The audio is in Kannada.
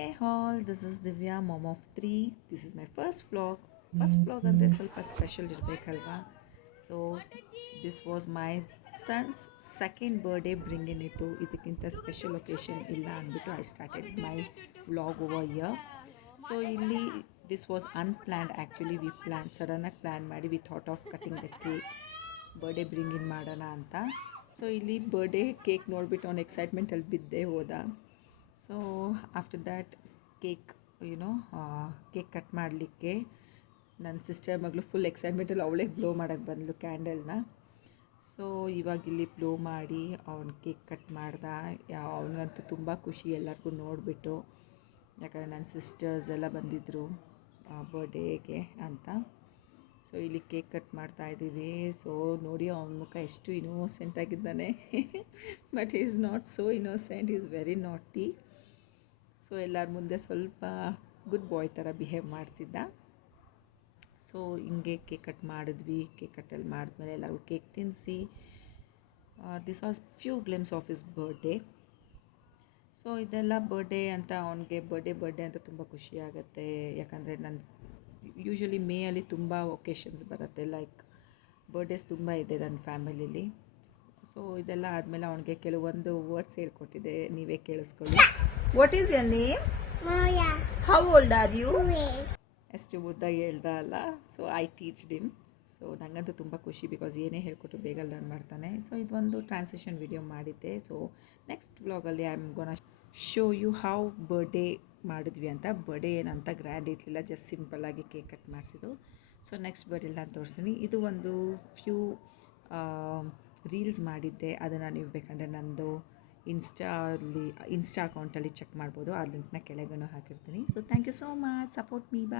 Hey all, this is Divya, mom of three. This is my first vlog. First vlog ಅಂದರೆ ಸ್ವಲ್ಪ ಸ್ಪೆಷಲ್ ಇರಬೇಕಲ್ವಾ. So this was my son's second birthday bring ಇತ್ತು. ಇದಕ್ಕಿಂತ ಸ್ಪೆಷಲ್ ಒಕೇಶನ್ ಇಲ್ಲ ಅಂದ್ಬಿಟ್ಟು I started my vlog over year. So ಇಲ್ಲಿ this was unplanned actually. We ಸಡನ್ನಾಗಿ ಪ್ಲ್ಯಾನ್ ಮಾಡಿ we thought of cutting the cake, birthday bring in ಮಾಡೋಣ ಅಂತ. ಸೊ ಇಲ್ಲಿ ಬರ್ಡೇ ಕೇಕ್ ನೋಡಿಬಿಟ್ಟು ಅವ್ನು ಎಕ್ಸೈಟ್ಮೆಂಟಲ್ಲಿ ಬಿದ್ದೇ ಹೋದ. So after that cake cake cut ಮಾಡಲಿಕ್ಕೆ ನನ್ನ ಸಿಸ್ಟರ್ ಮಗಳು ಫುಲ್ ಎಕ್ಸೈಟ್ಮೆಂಟಲ್ಲಿ ಅವಳೇ ಬ್ಲೋ ಮಾಡೋಕ್ಕೆ ಬಂದಳು ಕ್ಯಾಂಡಲ್ನ. ಸೊ ಇವಾಗ ಇಲ್ಲಿ ಬ್ಲೋ ಮಾಡಿ ಅವ್ನು ಕೇಕ್ ಕಟ್ ಮಾಡ್ದ. ಅವನಿಗಂತೂ ತುಂಬ ಖುಷಿ ಎಲ್ಲರಿಗೂ ನೋಡಿಬಿಟ್ಟು, ಯಾಕಂದರೆ ನನ್ನ ಸಿಸ್ಟರ್ಸ್ ಎಲ್ಲ ಬಂದಿದ್ದರು ಬರ್ಡೇಗೆ ಅಂತ. ಸೊ ಇಲ್ಲಿ ಕೇಕ್ ಕಟ್ ಮಾಡ್ತಾಯಿದ್ದೀವಿ. ಸೊ ನೋಡಿ ಅವನ ಮುಖ ಎಷ್ಟು ಇನ್ನೋಸೆಂಟ್ ಆಗಿದ್ದಾನೆ. But is not so innocent, is very ನಾಟಿ. ಸೊ ಎಲ್ಲರ ಮುಂದೆ ಸ್ವಲ್ಪ ಗುಡ್ ಬಾಯ್ ಥರ ಬಿಹೇವ್ ಮಾಡ್ತಿದ್ದ. ಸೊ ಹಿಂಗೆ ಕೇಕ್ ಕಟ್ ಮಾಡಿದ್ವಿ. ಕೇಕ್ ಕಟ್ಟಲ್ಲಿ ಮಾಡಿದ್ಮೇಲೆ ಎಲ್ಲರಿಗೂ ಕೇಕ್ ತಿನ್ನಿಸಿ this was few glimpse of his birthday. So ಇದೆಲ್ಲ ಬರ್ಡೇ ಅಂತ ಅವನಿಗೆ ಬರ್ಡೇ ಅಂತ ತುಂಬ ಖುಷಿ ಆಗುತ್ತೆ. ಯಾಕಂದರೆ ನನ್ನ ಯೂಶ್ವಲಿ ಮೇಯಲ್ಲಿ ತುಂಬ ಒಕೇಶನ್ಸ್ ಬರುತ್ತೆ, ಲೈಕ್ ಬರ್ಡೇಸ್ ತುಂಬ ಇದೆ ನನ್ನ ಫ್ಯಾಮಿಲಿಲಿ. ಸೊ ಇದೆಲ್ಲ ಆದಮೇಲೆ ಅವನಿಗೆ ಕೆಲವೊಂದು ವರ್ಡ್ಸ್ ಹೇಳ್ಕೊಟ್ಟಿದ್ದೆ, ನೀವೇ ಕೇಳಿಸ್ಕೊಳ್ಳಿ. What is your name? Moya. How old are you? 2 years. ಎಷ್ಟು ಮುದ್ದಾಗಿ ಹೇಳ್ದ ಅಲ್ಲ. So I teach them. So ನನಗಂತೂ ತುಂಬ ಖುಷಿ, ಬಿಕಾಸ್ ಏನೇ ಹೇಳ್ಕೊಟ್ಟು ಬೇಗ ಲರ್ನ್ ಮಾಡ್ತಾನೆ. ಸೊ ಇದೊಂದು ಟ್ರಾನ್ಸಿಷನ್ ವಿಡಿಯೋ ಮಾಡಿದ್ದೆ. ಸೊ ನೆಕ್ಸ್ಟ್ ವ್ಲಾಗಲ್ಲಿ I am gonna show you how birthday ಮಾಡಿದ್ವಿ ಅಂತ. ಬರ್ಡೇ ಏನಂತ ಗ್ರ್ಯಾಂಡ್ ಇರಲಿಲ್ಲ, ಜಸ್ಟ್ ಸಿಂಪಲ್ಲಾಗಿ ಕೇಕ್ ಕಟ್ ಮಾಡಿಸಿದ್ದು. ಸೊ ನೆಕ್ಸ್ಟ್ ಬರ್ಡೇ ನಾನು ತೋರಿಸ್ತೀನಿ. ಇದು ಒಂದು ಫ್ಯೂ ರೀಲ್ಸ್ ಮಾಡಿದ್ದೆ, ಅದನ್ನು ನೀವು ಬೇಕಂದರೆ ನಂದು ಇನ್ಸ್ಟಾ ಅಕೌಂಟಲ್ಲಿ ಚೆಕ್ ಮಾಡ್ಬೋದು. ಆ ಲಿಂಕ್ನ ಕೆಳಗೇನೂ ಹಾಕಿರ್ತೀನಿ. So thank you so much, support me. Bye.